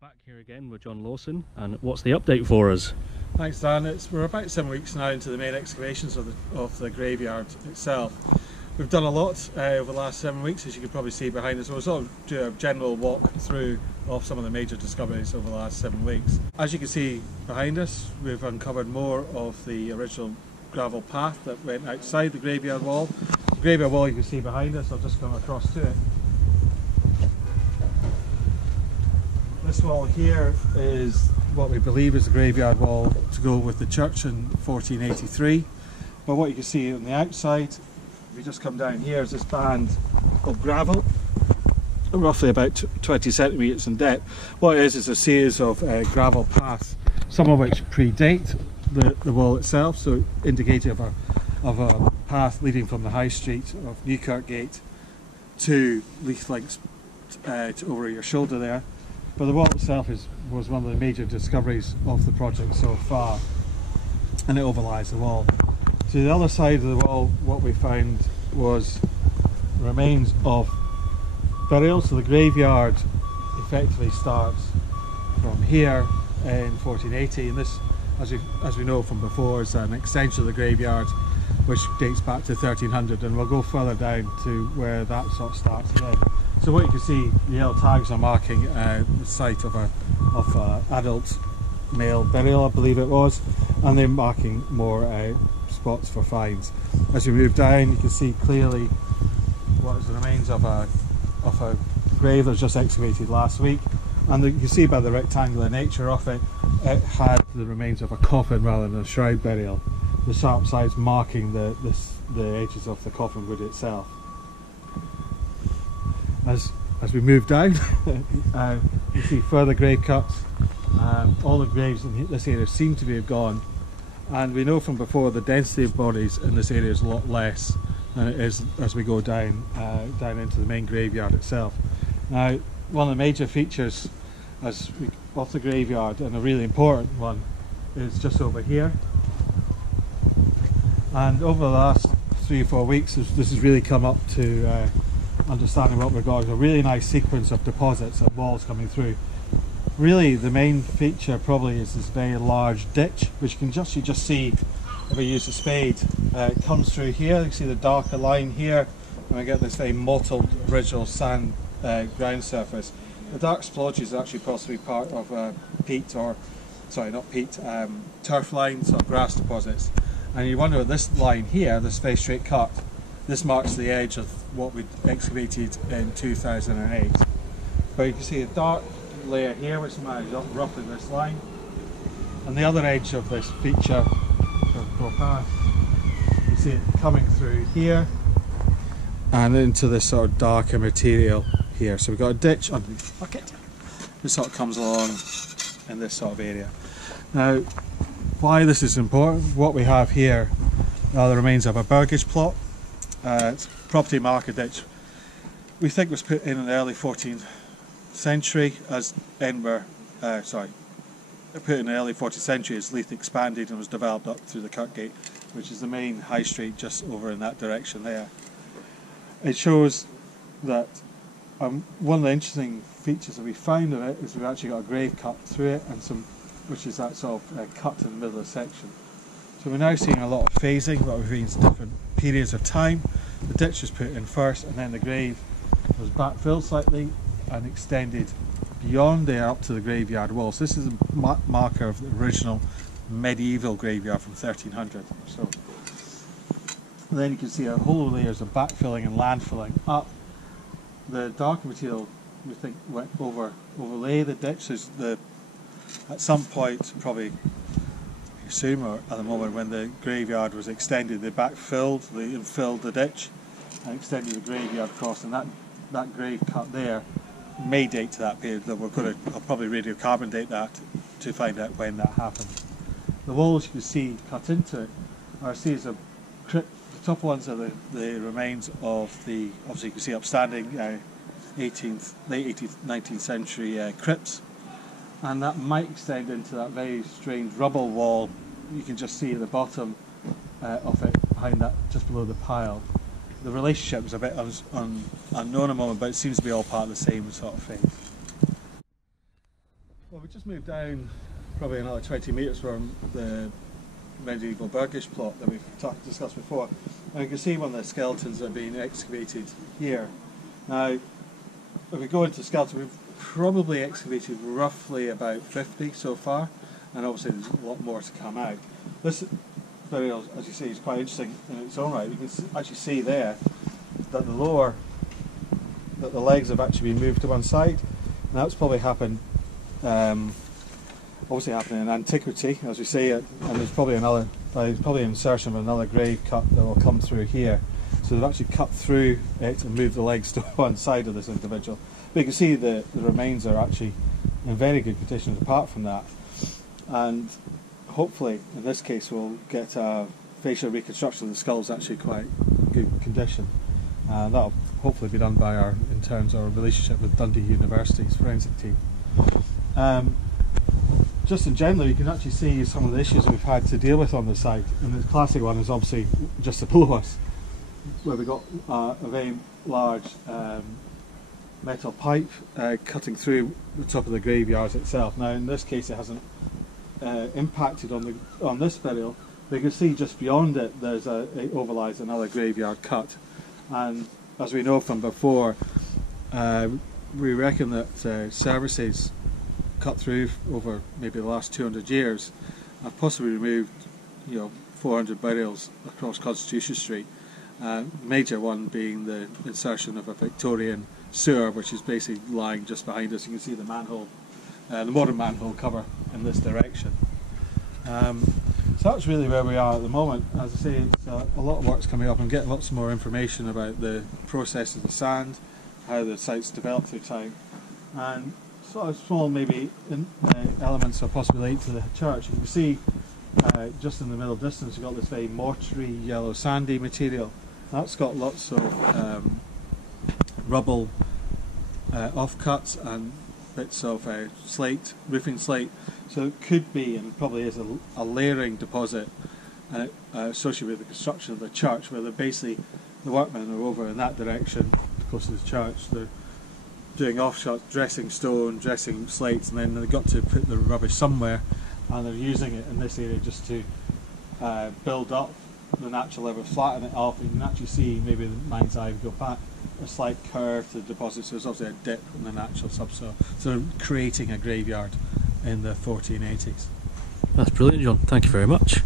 Back here again with John Lawson, and what's the update for us? Thanks, Dan. We're about 7 weeks now into the main excavations of the graveyard itself. We've done a lot over the last 7 weeks, as you can probably see behind us. We'll sort of do a general walk through of some of the major discoveries over the last 7 weeks. As you can see behind us, we've uncovered more of the original gravel path that went outside the graveyard wall. The graveyard wall you can see behind us, I'll just come across to it. This wall here is what we believe is the graveyard wall to go with the church in 1483. But what you can see on the outside, if you just come down here, is this band of gravel, roughly about 20 centimetres in depth. What it is a series of gravel paths, some of which predate the wall itself, so indicative of a path leading from the high street of Newkirkgate to Leith Links over your shoulder there. But the wall itself was one of the major discoveries of the project so far, and it overlies the wall. To the other side of the wall, what we found was remains of burial. So the graveyard effectively starts from here in 1480, and this, as we know from before, is an extension of the graveyard which dates back to 1300, and we'll go further down to where that sort of starts again. So what you can see, the yellow tags are marking the site of a adult male burial, I believe it was, and they're marking more spots for finds. As we move down, you can see clearly what is the remains of a grave that was just excavated last week, and you can see by the rectangular nature of it, it had the remains of a coffin rather than a shroud burial. The sharp sides marking the edges of the coffin wood itself. As we move down, you see further grave cuts. All the graves in this area seem to have gone, and we know from before the density of bodies in this area is a lot less than it is as we go down into the main graveyard itself. Now, one of the major features of the graveyard, and a really important one, is just over here. And over the last 3 or 4 weeks, this has really come up to understanding what we've got is a really nice sequence of deposits and walls coming through. Really, the main feature probably is this very large ditch, which you can just see if we use a spade. It comes through here. You can see the darker line here, and we get this very mottled original sand ground surface. The dark splodge is actually possibly part of peat, or sorry, not peat, turf lines or grass deposits. And you wonder, this line here, this very straight cut, this marks the edge of what we excavated in 2008. But you can see a dark layer here which marries up roughly this line, and the other edge of this feature, you see it coming through here and into this sort of darker material here. So we've got a ditch underneath the bucket. This sort of comes along in this sort of area. Now, why this is important, what we have here are the remains of a burgage plot. It's a property marker ditch. We think was put in the early 14th century as Edinburgh, put in the early 14th century as Leith expanded and was developed up through the Kirkgate, which is the main high street just over in that direction there. It shows that one of the interesting features that we found of it is we've actually got a grave cut through it, and which is that sort of cut in the middle of the section. So we're now seeing a lot of phasing, which means different periods of time. The ditch was put in first, and then the grave was backfilled slightly and extended beyond there up to the graveyard wall. So this is a marker of the original medieval graveyard from 1300 or so. And then you can see a whole layers of backfilling and landfilling up. The darker material, we think, went overlay the ditch. At some point, probably assume, or at the moment when the graveyard was extended, they infilled the ditch and extended the graveyard across, and that grave cut there may date to that period. I'll probably radiocarbon date that to find out when that happened. The walls you can see cut into it are a series of crypt. The top ones are the remains of the, obviously you can see upstanding late 18th, 19th century crypts. And that might extend into that very strange rubble wall you can just see at the bottom of it, behind that, just below the pile. The relationship is a bit unknown at the moment, but it seems to be all part of the same sort of thing. Well, we just moved down probably another 20 metres from the medieval Burgish plot that we've discussed before, and you can see one of the skeletons that are being excavated here. Now, if we go into the skeleton, we've probably excavated roughly about 50 so far, and obviously there's a lot more to come out. This burial, as you see, is quite interesting in its own right. You can actually see there that the legs have actually been moved to one side, and that's probably happened. Obviously happening in antiquity, as we say, and there's probably insertion of another grave cut that will come through here. So they've actually cut through it and moved the legs to one side of this individual. But you can see the remains are actually in very good condition apart from that. And hopefully, in this case, we'll get a facial reconstruction of the skull's actually quite good condition. And that'll hopefully be done by in terms of our relationship with Dundee University's forensic team. Just in general, you can actually see some of the issues that we've had to deal with on the site, and the classic one is obviously just below us, where we've got a very large metal pipe cutting through the top of the graveyard itself. Now, in this case, it hasn't impacted on this burial, but you can see just beyond it, it overlies another graveyard cut, and as we know from before, we reckon that services cut through over maybe the last 200 years have possibly removed 400 burials across Constitution Street, major one being the insertion of a Victorian sewer, which is basically lying just behind us. You can see the manhole, the modern manhole cover in this direction. So that's really where we are at the moment. As I say, it's, a lot of work's coming up. I'm getting lots more information about the process of the sand, how the site's developed through time, and sort of small maybe elements are possibly linked to the church. You can see just in the middle distance you've got this very mortuary yellow sandy material. That's got lots of rubble offcuts and bits of slate, roofing slate, so it could be, and it probably is, a layering deposit associated with the construction of the church, where the workmen are over in that direction close to the church. They're doing offshots, dressing stone, dressing slates, and then they've got to put the rubbish somewhere, and they're using it in this area just to build up the natural level, flatten it off. You can actually see maybe the mind's eye go back a slight curve to the deposit, so there's obviously a dip in the natural subsoil, so creating a graveyard in the 1480s. That's brilliant, John. Thank you very much.